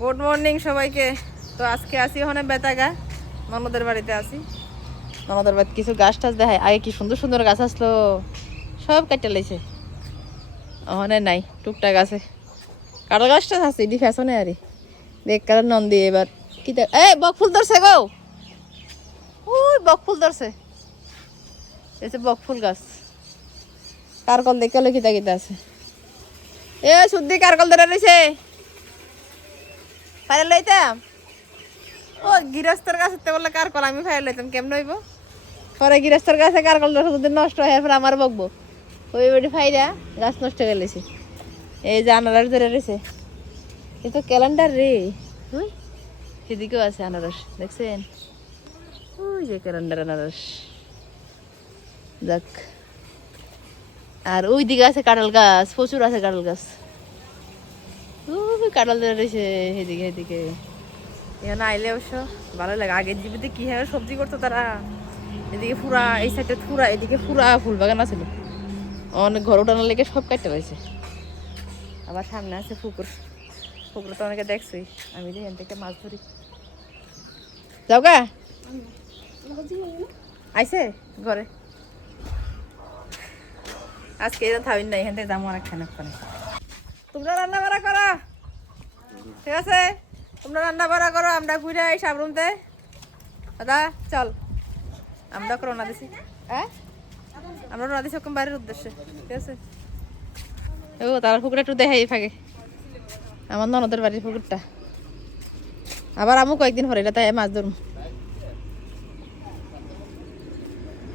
Good morning সবাইকে। তো আজকে আসি ওখানে বেতাগা। মামাদের বাড়িতে আসি। মামাদের বাড়িতে কিছু গাছ টাছ দেখায়। আগে কি সুন্দর সুন্দর গাছ আসলো? সব কাটতে লাইছে। ওখানে নাই, টুকটাক আছে। কারও গাছ টাছ আছে, এটি ফ্যাশনে আরে। দেখ কারণ নন্দি এবার। কি দেখ এই, বক ফুল ধরছে গো! ওই বক ফুল ধরছে। এই যে বক ফুল গাছ। কারকল দেখে কিতা কিতা আছে। এ, শুদ্ধি কারকল ধরে রয়েছে ফাইল লইতাম ও, গৃহস্থর কাছে বললে কারকল আমি ফাইল লইতাম, কেমন হইব? পরে গৃহস্থর কাছে কারকল ধরে যদি নষ্ট হয়, এরপর আমার বকবো। ওই বেটি ফাইরা গাছ নষ্ট হয়ে গেলেছে এই যে আনারস ধরে রয়েছে এ তো ক্যালেন্ডার রে। ওই সেদিকেও আছে আনারস, দেখছেন? ওই যে ক্যালেন্ডার আনারস। যাক। আর ওই দিকে আছে কাঁঠাল গাছ, প্রচুর আছে কাঁঠাল গাছ। এখানে আইলে অবশ্য লাগে। আগের কি সবজি করতো তারা। এদিকে ফুরা, এই সাইডে ফুরা, এদিকে ফুরা ফুল বাগান আছিল অনেক ঘর উঠানোর লেগে সব কাটতে পাইছে আবার সামনে আছে পুকুর। পুকুর তো অনেকে দেখছি আমি যে এখান থেকে মাছ ধরি। যাও গা। আইছে ঘরে। আজকে এরকম থামিন না এখান থেকে যাব অনেক খানিক করে তোমরা রান্না বাড়া করো। ঠিক আছে? তোমরা রান্না বাড়া করো, আমরা ঘুরে আই সাবরুমতে দাদা, চল। আমরা রওনা দিছি। হ্যাঁ? আমরা রওনা দিছি ওরকম বাইরের উদ্দেশ্যে, ঠিক আছে? ও তার পুকুরটা একটু দেখাই ফাঁকে আমার ননদের বাড়ির পুকুরটা। আবার আমু কয়েকদিন পরে, এটা তাই মাছ ধরুন।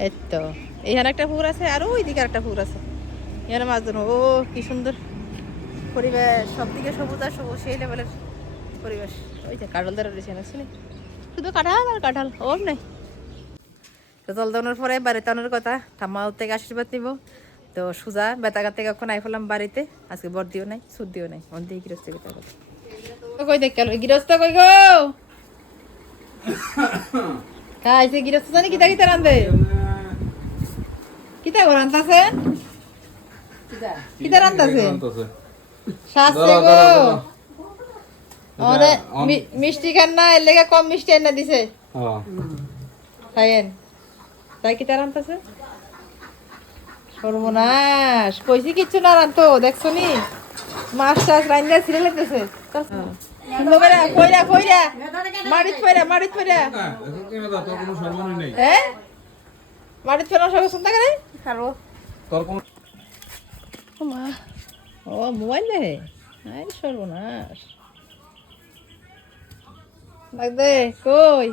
এই তো। এইখানে একটা পুকুর আছে, আর ওই দিকে একটা পুকুর আছে। এখানে মাছ ধরুন। ও, কি সুন্দর। পরিবেশ সব দিকে সবুজ আর সবুজ, সেই লেভেলের পরিবেশ। ওই যে কাঁঠাল ধরে রয়েছে না? শুনি শুধু কাঁঠাল আর কাঁঠাল, ওর নেই। জল দেওয়ানোর পরে বাড়িতে আনার কথা ঠাম্মাও থেকে আশীর্বাদ নিব। তো সুজা বেতাগা থেকে এখন আই ফেলাম বাড়িতে, আজকে বর্দিও নাই সুদ্দিও নাই অন দিয়ে গৃহস্থ কথা কই দেখ গেল গৃহস্থ কই গো? খাইছে গৃহস্থ জানি, কিতা কিতা রান্ধে কিতা গো রান্তাছে কিতা রান্তাছে শাস্তে গো। ওরে মিষ্টি খান না এর লেগে কম মিষ্টি এনে দিছে। খাইয়েন। তাই কি তার আনতেছে? সর্বনাশ। কইছি কিচ্ছু না রান্তো দেখছ নি? মাছ টাছ রান্না ছিঁড়ে লেতেছে সুন্দর করে কইরা কইরা। মারিত কইরা হ্যাঁ? মারিত কইরা সব শুনতে খাব ও মা। ও মোবাইল? দে আই সর্বনাশ। লাগদে কই?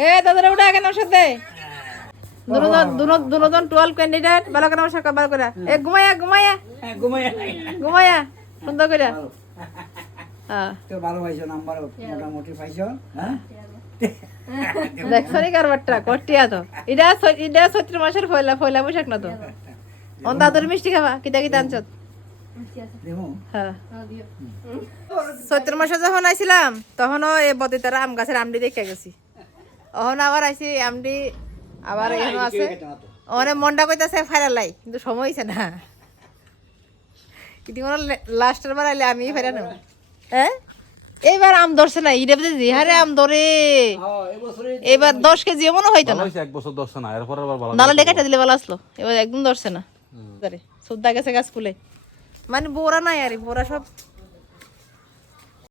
এ দাদারা উঠে কেন সাথে। দুজন দুজন- দুজন টুয়েলভ ক্যান্ডিডেট ভালো করে সাথে ভালো করে। এ ঘুমায়া ঘুমায়া ঘুমায়া সুন্দর করে। হ্যাঁ। তো ভালো পাইছো নাম্বার মোটামুটি পাইছো হ্যাঁ? দেখছ নি কারবারটা কটিয়া তো। এটা এটা চৈত্র মাসের ফয়লা ফয়লা বৈশাখ না তো। অন দাদুর মিষ্টি খাবা কিতা কিতা হ্যাঁ চৈত্র মাসে যখন আইছিলাম তখনও এই বদিতারা আম গাছের আমডি দেখে গেছি অহন আবার আইছি আমডি আবার এখানে আছে অনেক মনটা কইতাছে ফাইরালাই কিন্তু সময় হয়েছে না ইতিমধ্যে লাস্টের বার আইলে আমি ফেরা নেব হ্যাঁ এইবার আম ধরছে না ইরে বুঝে হারে আম ধরে এবছরে এবার দশ কেজি মনে হইতো না এক বছর দশটা না এরপর নালে ডেকাটা দিলে ভালো আসলো এবার একদম ধরছে না শ্রদ্ধা গেছে গাছ ফুলে মানে বোরা নাই আরে বোরা সব